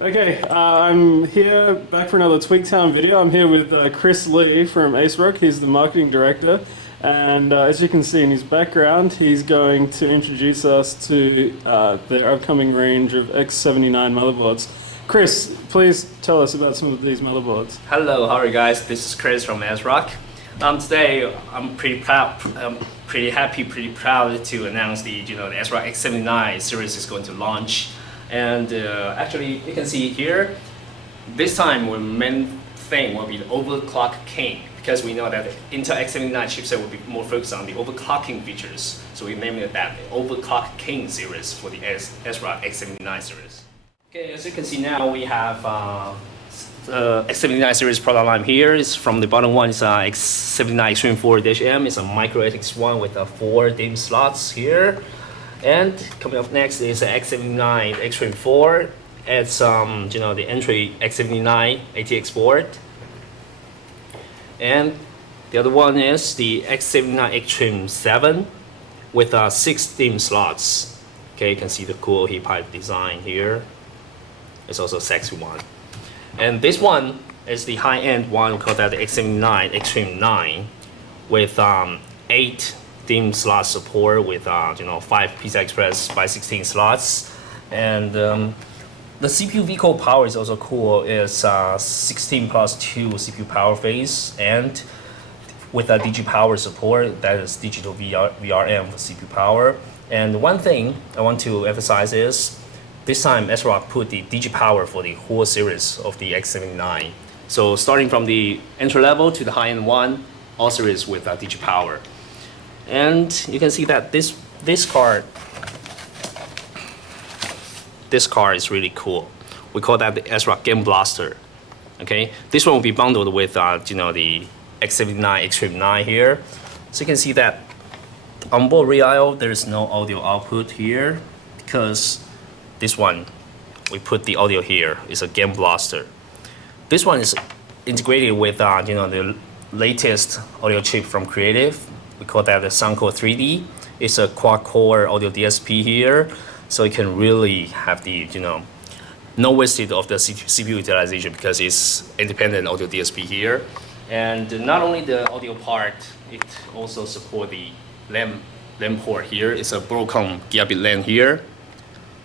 Okay, I'm here back for another Tweaktown video. I'm here with Chris Lee from ASRock. He's the marketing director, and as you can see in his background, he's going to introduce us to their upcoming range of X79 motherboards. Chris, please tell us about some of these motherboards. Hello, how are you guys? This is Chris from ASRock. Today I'm pretty proud to announce the ASRock X79 series is going to launch. And actually, you can see here, this time our main thing will be the Overclock King, because we know that the Intel X79 chipset will be more focused on the overclocking features. So we named it that, the Overclock King series for the ASRock X79 series. Okay, as you can see now, we have the X79 series product line here. Is from the bottom one is X79 Extreme9 DIMM. It's a Micro-ATX one with 4 DIMM slots here. And coming up next is the X79 Extreme9. It's the entry X79 ATX board. And the other one is the X79 Extreme7 with 6 DIMM slots. Okay, you can see the cool heat pipe design here. It's also a sexy one. And this one is the high-end one called the X79 Extreme9 with 8 DIMM slot support with 5 PCI Express by 16 slots. And the CPU vCore power is also cool. It's 16 plus 2 CPU power phase, and with a DG power support, that is digital VRM for CPU power. And one thing I want to emphasize is this time ASRock put the DG power for the whole series of the X79. So starting from the entry level to the high-end one, all series with DG power. And you can see that this card is really cool. We call that the ASRock Game Blaster. Okay, this one will be bundled with the X79 Extreme9 here. So you can see that onboard real, there is no audio output here because this one we put the audio here. It's a Game Blaster. This one is integrated with the latest audio chip from Creative. We call that the SoundCore 3D. It's a quad-core audio DSP here, so you can really have the no wasted of the CPU utilization because it's independent audio DSP here. And not only the audio part, it also supports the LAN port here. It's a Broadcom gigabit LAN here.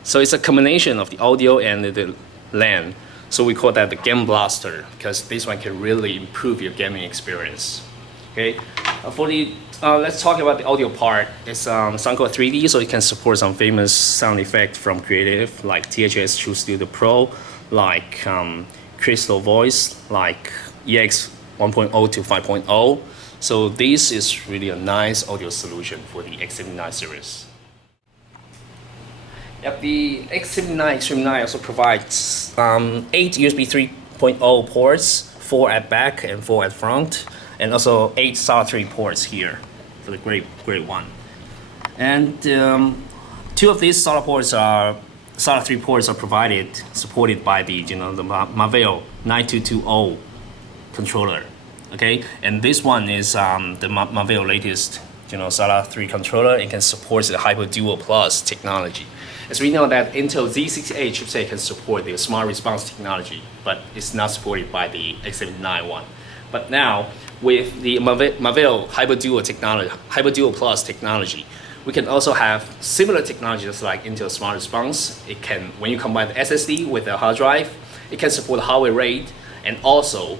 So it's a combination of the audio and the LAN. So we call that the Game Blaster because this one can really improve your gaming experience. Okay, let's talk about the audio part. It's SoundCore 3D, so it can support some famous sound effects from Creative, like THX TruStudio Pro, like Crystal Voice, like EX 1.0 to 5.0. So this is really a nice audio solution for the X79 series. Yep, the X79 Extreme9 also provides 8 USB 3.0 ports, 4 at back and 4 at front, and also 8 SATA-III ports here for the great one. And 2 of these SATA-III ports are supported by the the Mavell 9220 controller. Okay, and this one is the Mavell latest SATA-III controller. It can support the Hyper Dual Plus technology. As we know that Intel Z68 chipset can support the smart response technology, but it's not supported by the X79 one. But now, with the Mavell Hyper Dual Plus technology, we can also have similar technologies like Intel Smart Response. It can, when you combine the SSD with the hard drive, it can support the hardware rate, and also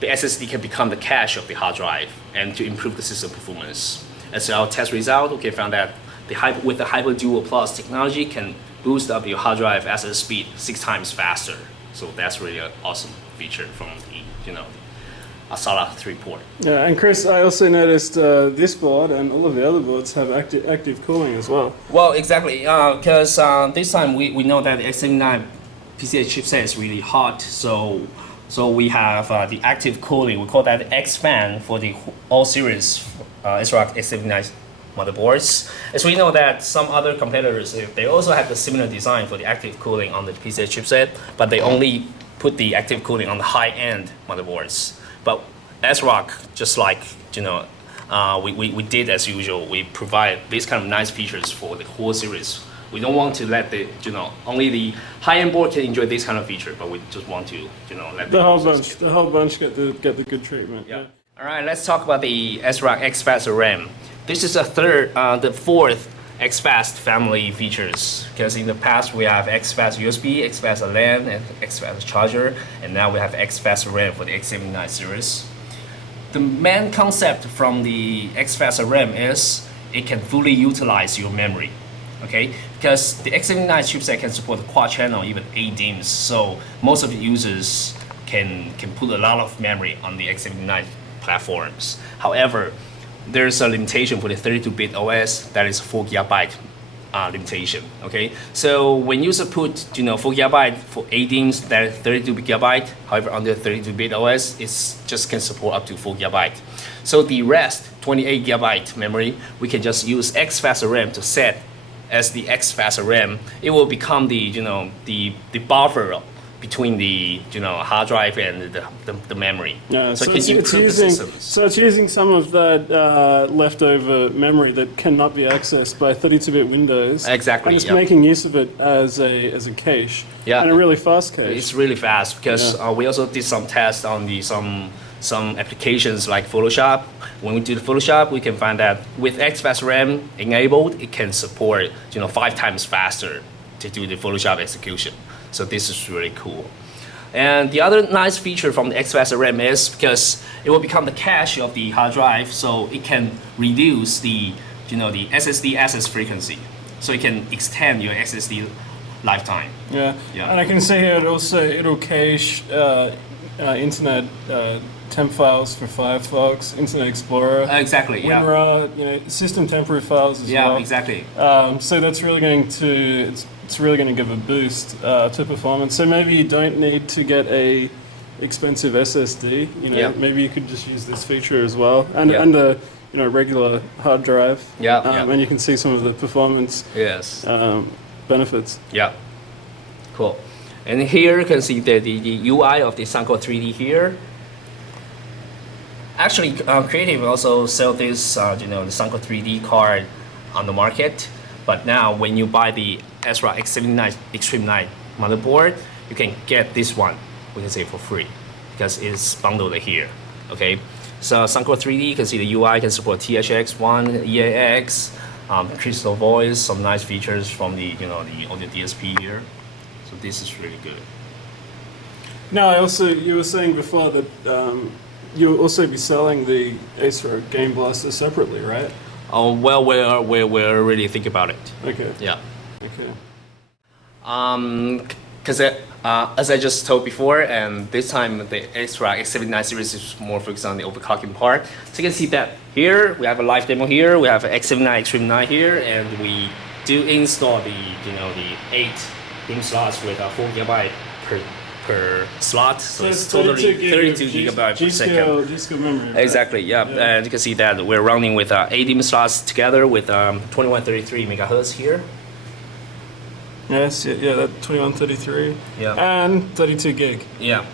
the SSD can become the cache of the hard drive and to improve the system performance. As our test result, we found that with the Hyper Dual Plus technology can boost up your hard drive access speed 6 times faster. So that's really an awesome feature from the a SATA-III port. Yeah, and Chris, I also noticed this board and all of the other boards have active cooling as well. Well, exactly, because this time we know that the X79 PCI chipset is really hot, so we have the active cooling. We call that the X-Fan for the all series ASRock X79 motherboards. As we know that some other competitors, they also have the similar design for the active cooling on the PCI chipset, but they only put the active cooling on the high-end motherboards. But ASRock, just like we did as usual, we provide these kind of nice features for the whole series We don't want to let the, only the high-end board can enjoy this kind of feature, but we just want to, let the whole bunch get the good treatment. Yeah. All right, let's talk about the ASRock X-Fast RAM. This is the fourth X-Fast family features, because in the past we have X-Fast USB, X-Fast LAN, and X-Fast charger, and now we have X-Fast RAM for the X79 series. The main concept from the X-Fast RAM is it can fully utilize your memory, okay? Because the X79 chipset can support quad channel, even 8 DIMMs, so most of the users can put a lot of memory on the X79 platforms. However, there's a limitation for the 32-bit OS, that is 4 GB limitation. Okay, so when user put 4 GB for 8 DIMMs, that is 32 GB. However, on the 32-bit OS, it just can support up to 4 GB. So the rest, 28 GB memory, we can just use X-Fast RAM to set as the X-Fast RAM. It will become the the buffer between the hard drive and the memory. Yeah, so it's using some of that leftover memory that cannot be accessed by 32-bit Windows. Exactly. And it's making use of it as a cache. Yeah. And a really fast cache. It's really fast because we also did some tests on some applications like Photoshop. When we do the Photoshop, we can find that with X-Fast RAM enabled, it can support 5 times faster to do the Photoshop execution. So this is really cool. And the other nice feature from the X-Fast RAM is because it will become the cache of the hard drive, so it can reduce the the SSD access frequency, so it can extend your SSD lifetime. Yeah. And I can see here it'll cache internet temp files for Firefox, Internet Explorer. Exactly. Yeah. WinRAR, system temporary files as well. Yeah. Exactly. So that's really going to it's really going to give a boost to performance. So maybe you don't need to get a expensive SSD. Maybe you could just use this feature as well, and a regular hard drive. And you can see some of the performance benefits. Yeah. Cool. And here you can see the UI of the SoundCore 3D here. Actually, Creative also sell this the SoundCore 3D card on the market. But now, when you buy the ASRock X79 Extreme9 motherboard, you can get this one, we can say for free, because it's bundled here. Okay, so SoundCore 3D, you can see the UI can support THX 1, EAX, crystal voice, some nice features from the the audio DSP here. So this is really good. Now, you were saying before that you'll also be selling the ASRock Game Blaster separately, right? Oh well, we're really thinking about it. Okay. Yeah. Okay. Because as I just told before, and this time the ASRock X79 series is more focused on the overclocking part. So you can see that here we have a live demo here. We have an X79 Extreme9 here, and we do install the the 8 DIMM slots with 4 GB per slot, so it's totally 32 gigabytes per second. G-Skill memory. Right? Exactly, yeah. And you can see that we're running with 8 DIMM slots together with 2133 megahertz here. Yes, that 2133. Yeah. And 32 gig. Yeah.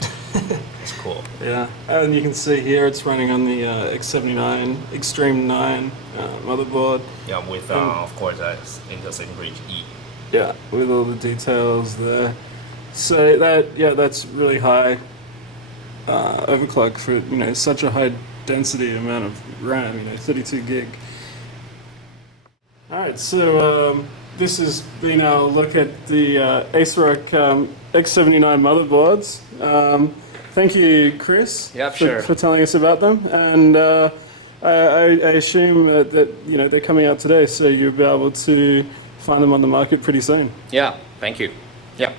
It's cool. Yeah, and you can see here it's running on the X79 Extreme9 motherboard. Yeah, with of course Intel 7 Bridge E. Yeah, with all the details there. So that's really high overclock for such a high density amount of RAM, 32 gig. All right, so this has been our look at the ASRock X79 motherboards. Thank you, Chris, for telling us about them. And I assume that they're coming out today, so you'll be able to find them on the market pretty soon. Yeah, thank you. Yeah.